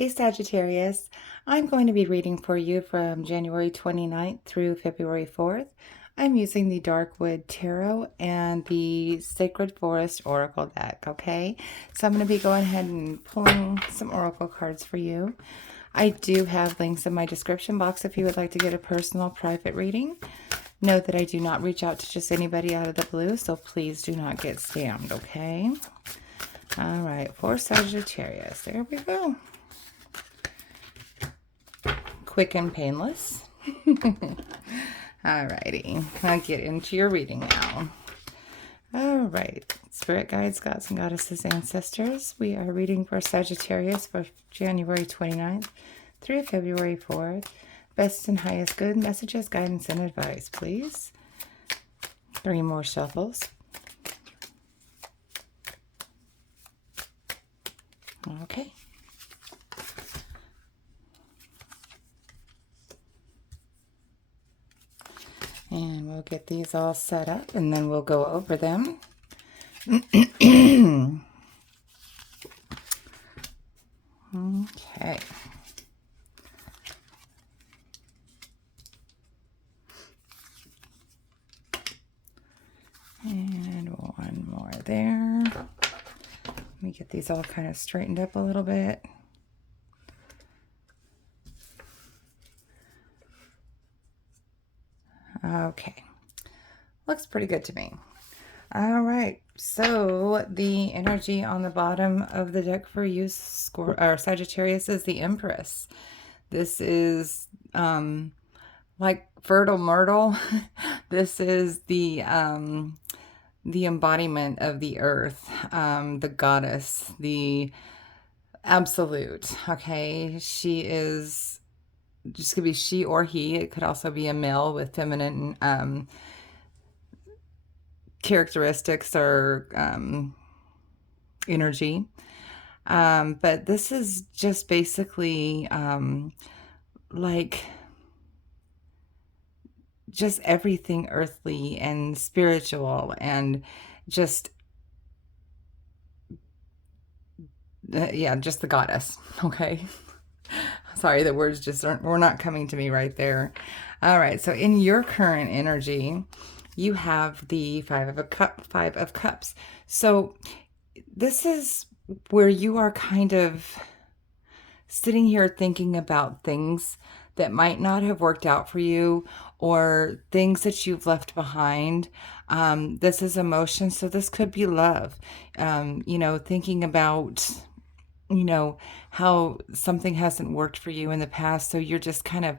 Hey Sagittarius, I'm going to be reading for you from January 29th through February 4th. I'm using the Darkwood Tarot and the Sacred Forest Oracle deck, okay? So I'm going to be going ahead and pulling some Oracle cards for you. I do have links in my description box if you would like to get a personal private reading. Note that I do not reach out to just anybody out of the blue, so please do not get scammed, okay? All right, for Sagittarius, there we go. Quick and painless. Alrighty, I'll get into your reading now. Alright, Spirit Guides, Gods and Goddesses, Ancestors, we are reading for Sagittarius for January 29th through February 4th. Best and highest good messages, guidance, and advice, please. 3 more shuffles. Okay. And we'll get these all set up and then we'll go over them. Okay. And one more there. Let me get these all kind of straightened up a little bit. Okay, looks pretty good to me. All right, so the energy on the bottom of the deck for you, Sagittarius, is the Empress. This is like fertile myrtle. This is the embodiment of the earth, the goddess, the absolute. Okay, she is just could be she or he. It could also be a male with feminine characteristics or energy. But this is just basically like just everything earthly and spiritual and just yeah, just the goddess. Okay. Sorry, the words just were not coming to me right there. All right, so in your current energy, you have the Five of Cups. So this is where you are kind of sitting here thinking about things that might not have worked out for you or things that you've left behind. This is emotion, so this could be love. Thinking about how something hasn't worked for you in the past. So you're just kind of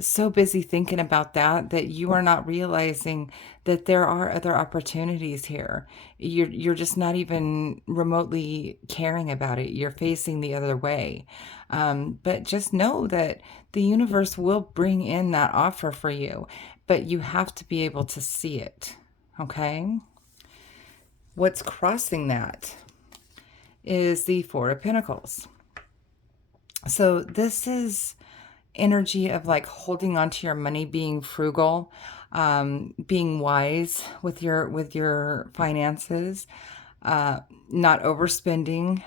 so busy thinking about that you are not realizing that there are other opportunities here. You're just not even remotely caring about it. You're facing the other way. But just know that the universe will bring in that offer for you, but you have to be able to see it. Okay? What's crossing that is the Four of Pentacles. So this is energy of like holding on to your money, being frugal, being wise with your finances, not overspending,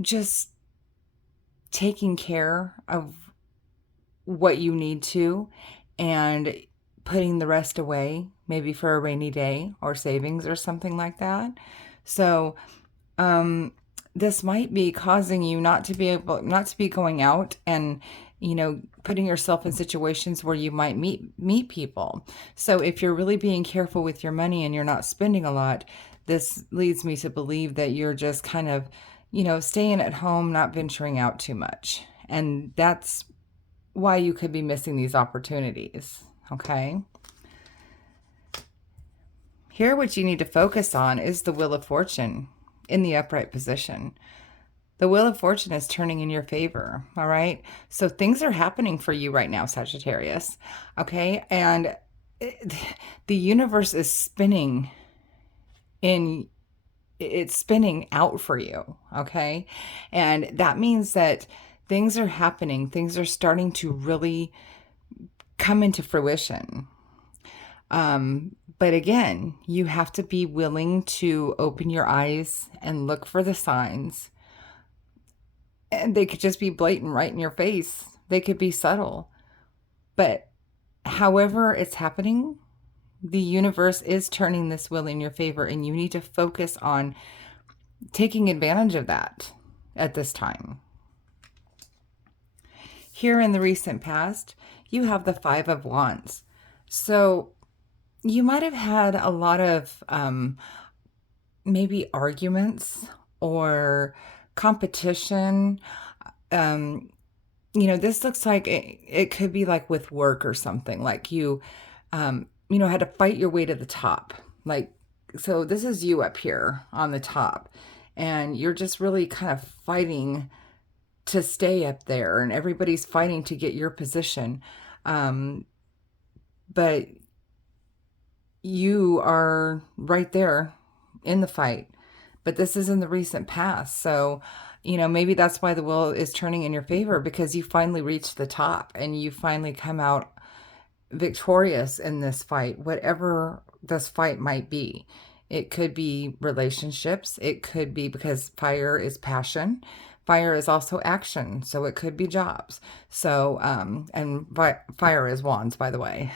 just taking care of what you need to and putting the rest away, maybe for a rainy day or savings or something like that. So this might be causing you not to be going out and putting yourself in situations where you might meet people. So if you're really being careful with your money and you're not spending a lot, this leads me to believe that you're just kind of staying at home, not venturing out too much, and that's why you could be missing these opportunities. Okay. Here, what you need to focus on is the Wheel of Fortune in the upright position. The Wheel of Fortune is turning in your favor, all right? So things are happening for you right now, Sagittarius, okay? And the universe is spinning it's spinning out for you, okay? And that means that things are happening. Things are starting to really come into fruition. But again, you have to be willing to open your eyes and look for the signs, And they could just be blatant right in your face. They could be subtle. But however it's happening, the universe is turning this wheel in your favor, and you need to focus on taking advantage of that at this time. Here in the recent past, you have the Five of Wands. So you might have had a lot of maybe arguments or competition. This looks like it could be like with work or something, like you had to fight your way to the top. Like, so this is you up here on the top, and you're just really kind of fighting to stay up there, and everybody's fighting to get your position. But you are right there in the fight. But this is in the recent past. So, maybe that's why the wheel is turning in your favor, because you finally reached the top and you finally come out victorious in this fight, whatever this fight might be. It could be relationships. It could be, because fire is passion. Fire is also action. So it could be jobs. So, and fire is wands, by the way,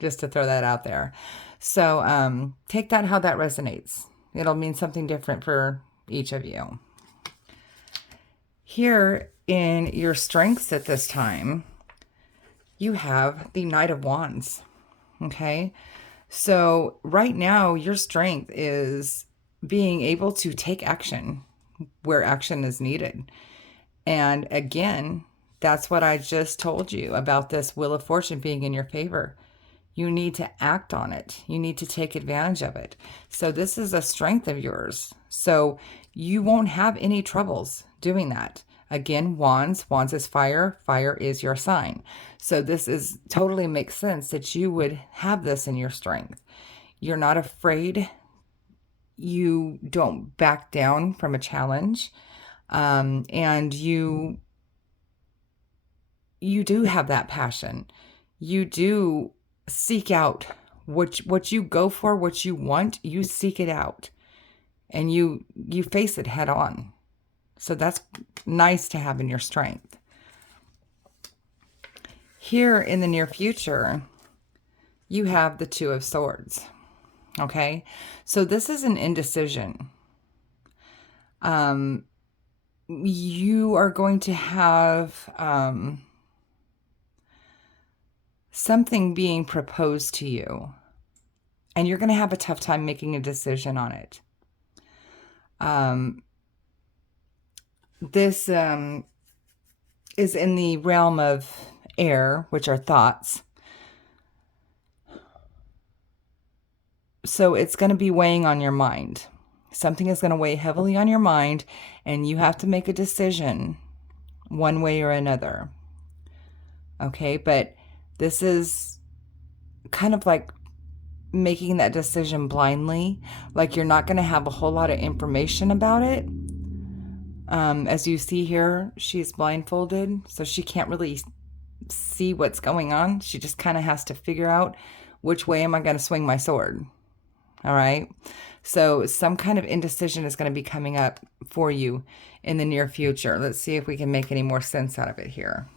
just to throw that out there. So, take that how that resonates. It'll mean something different for each of you. Here in your strengths at this time, you have the Knight of Wands. Okay. So right now, your strength is being able to take action where action is needed. And again, that's what I just told you about this Wheel of Fortune being in your favor. You need to act on it. You need to take advantage of it. So this is a strength of yours. So you won't have any troubles doing that. Again, wands is fire. Fire is your sign. So this is totally makes sense that you would have this in your strength. You're not afraid. You don't back down from a challenge. And you do have that passion. You do seek out what you go for, what you want. You seek it out, and you face it head on. So that's nice to have in your strength. Here in the near future, you have the Two of Swords. Okay, so this is an indecision. You are going to have something being proposed to you, and you're going to have a tough time making a decision on it. This is in the realm of air, which are thoughts. So it's going to be weighing on your mind. Something is going to weigh heavily on your mind, and you have to make a decision one way or another. Okay, but this is kind of like making that decision blindly. Like, you're not going to have a whole lot of information about it. As you see here, she's blindfolded, so she can't really see what's going on. She just kind of has to figure out, which way am I going to swing my sword? All right. So some kind of indecision is going to be coming up for you in the near future. Let's see if we can make any more sense out of it here.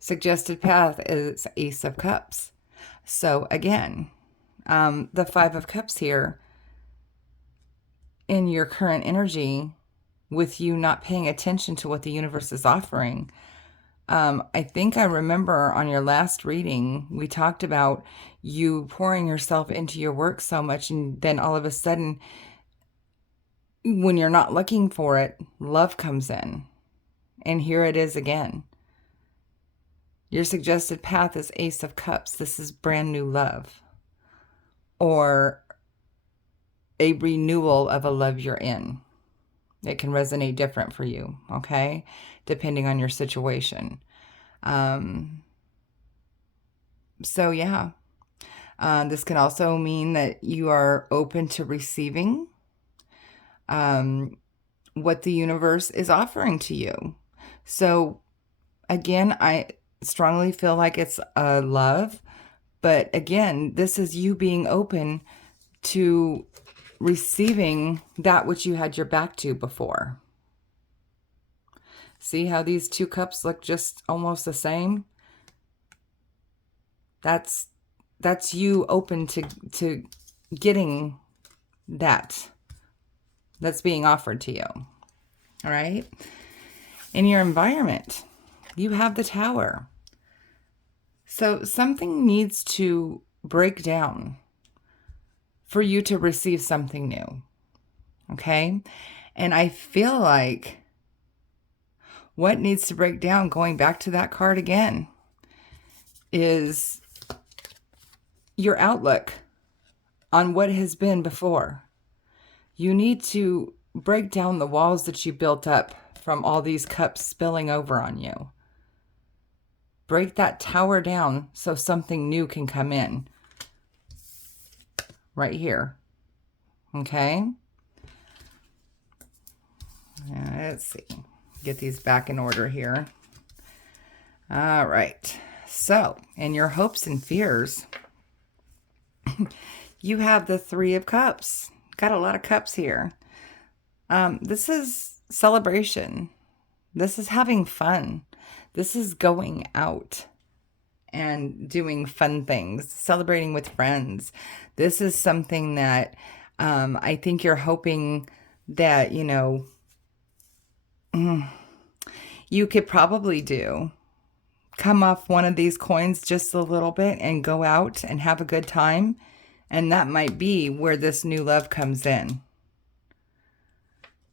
Suggested path is Ace of Cups. So again, the Five of Cups here, in your current energy, with you not paying attention to what the universe is offering. I think I remember on your last reading, we talked about you pouring yourself into your work so much, and then all of a sudden, when you're not looking for it, love comes in. And here it is again. Your suggested path is Ace of Cups. This is brand new love, or a renewal of a love you're in. It can resonate different for you, okay? Depending on your situation. So yeah, this can also mean that you are open to receiving what the universe is offering to you. So again, I strongly feel like it's a love, but again, this is you being open to receiving that which you had your back to before. See how these two cups look just almost the same? That's you open to getting that's being offered to you. All right? In your environment, you have the Tower. So something needs to break down for you to receive something new. Okay? And I feel like what needs to break down, going back to that card again, is your outlook on what has been before. You need to break down the walls that you built up from all these cups spilling over on you. Break that tower down so something new can come in. Right here. Okay? Let's see. Get these back in order here. All right. So, in your hopes and fears, you have the Three of Cups. Got a lot of cups here. This is celebration. This is having fun. This is going out and doing fun things, celebrating with friends. This is something that I think you're hoping that, you could probably do. Come off one of these coins just a little bit and go out and have a good time. And that might be where this new love comes in.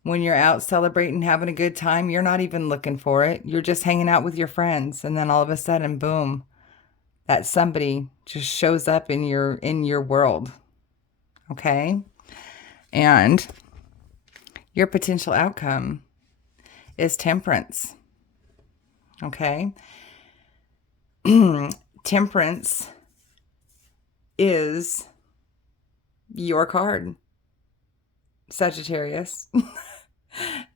When you're out celebrating, having a good time, you're not even looking for it. You're just hanging out with your friends. And then all of a sudden, boom, that somebody just shows up in your world. Okay? And your potential outcome is temperance. Okay? Temperance is your card, Sagittarius.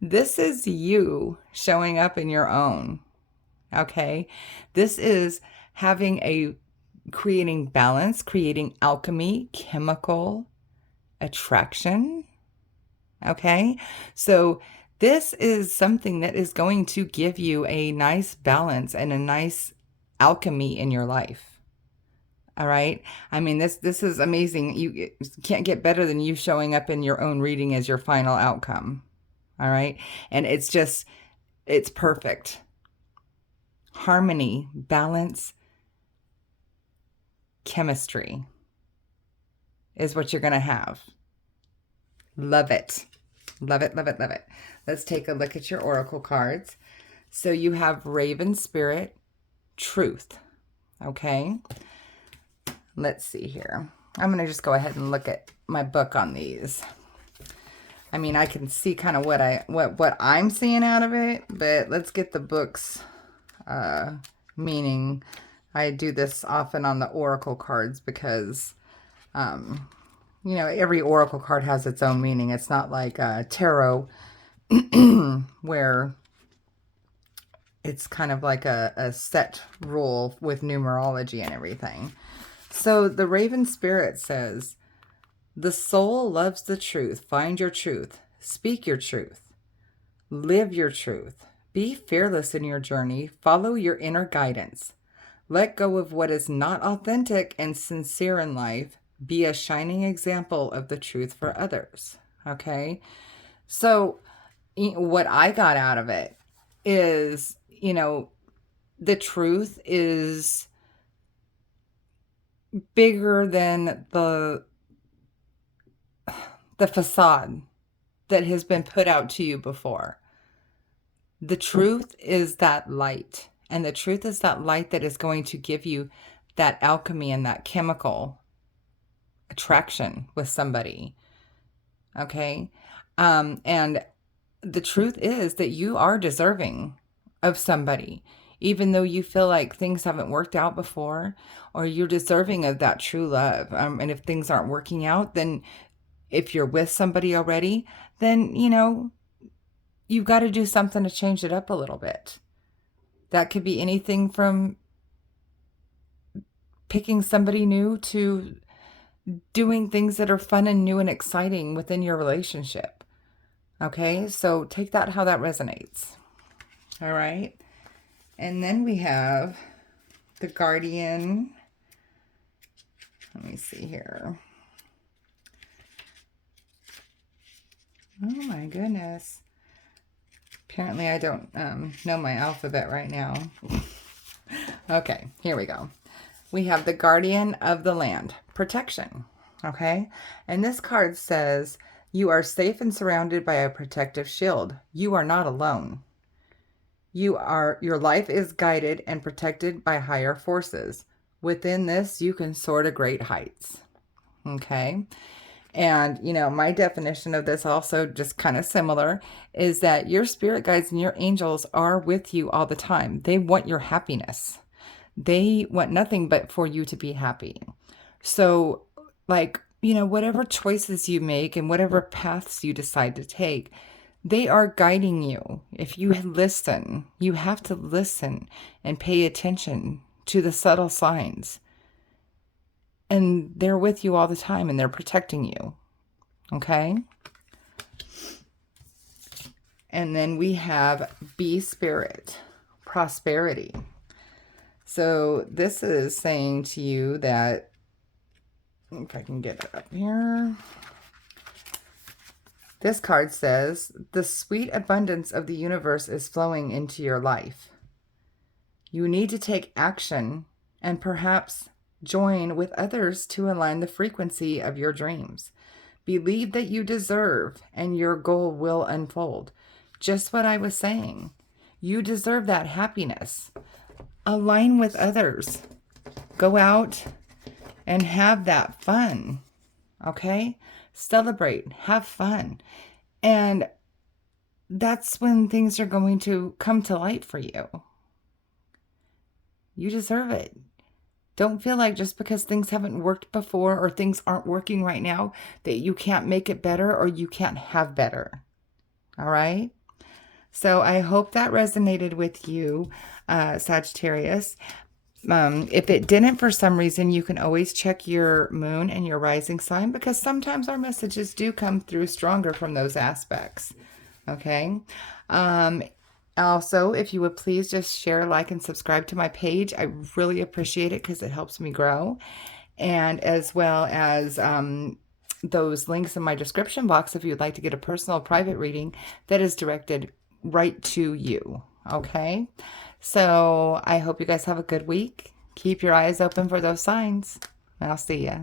This is you showing up in your own. Okay? This is creating balance, creating alchemy, chemical attraction. Okay? So this is something that is going to give you a nice balance and a nice alchemy in your life. All right? I mean, this is amazing. You can't get better than you showing up in your own reading as your final outcome. All right? And it's perfect. Harmony, balance, chemistry is what you're going to have. Love it. Love it, love it, love it. Let's take a look at your oracle cards. So you have Raven Spirit, Truth. Okay? Let's see here. I'm going to just go ahead and look at my book on these. I mean, I can see kind of what I'm seeing out of it, but let's get the book's meaning. I do this often on the oracle cards because, every oracle card has its own meaning. It's not like tarot where it's kind of like a set rule with numerology and everything. So the Raven Spirit says, the soul loves the truth. Find your truth. Speak your truth. Live your truth. Be fearless in your journey. Follow your inner guidance. Let go of what is not authentic and sincere in life. Be a shining example of the truth for others. Okay? So what I got out of it is, the truth is bigger than the facade that has been put out to you before. The truth is that light, and the truth is that light that is going to give you that alchemy and that chemical attraction with somebody. Okay? And the truth is that you are deserving of somebody, even though you feel like things haven't worked out before, or you're deserving of that true love. And if things aren't working out, then if you're with somebody already, then, you've got to do something to change it up a little bit. That could be anything from picking somebody new to doing things that are fun and new and exciting within your relationship. Okay, so take that how that resonates. All right. And then we have the Guardian. Let me see here. Oh my goodness. Apparently I don't know my alphabet right now. Okay, here we go. We have the Guardian of the Land, protection. Okay, and this card says, you are safe and surrounded by a protective shield. You are not alone. Your life is guided and protected by higher forces. Within this, you can soar to great heights. Okay. And, you know, my definition of this also just kind of similar is that your spirit guides and your angels are with you all the time. They want your happiness. They want nothing but for you to be happy. So, like, you know, whatever choices you make and whatever paths you decide to take, they are guiding you. If you listen, you have to listen and pay attention to the subtle signs. And they're with you all the time and they're protecting you. Okay? And then we have Be Spirit, prosperity. So this is saying to you that, if I can get it up here. This card says, the sweet abundance of the universe is flowing into your life. You need to take action and perhaps join with others to align the frequency of your dreams. Believe that you deserve and your goal will unfold. Just what I was saying. You deserve that happiness. Align with others. Go out and have that fun. Okay? Celebrate. Have fun. And that's when things are going to come to light for you. You deserve it. Don't feel like just because things haven't worked before or things aren't working right now that you can't make it better or you can't have better. All right? So I hope that resonated with you, Sagittarius. If it didn't for some reason, you can always check your moon and your rising sign because sometimes our messages do come through stronger from those aspects. Okay? Also, if you would please just share, like, and subscribe to my page. I really appreciate it because it helps me grow. And as well as those links in my description box if you'd like to get a personal private reading that is directed right to you. Okay? So I hope you guys have a good week. Keep your eyes open for those signs. And I'll see ya.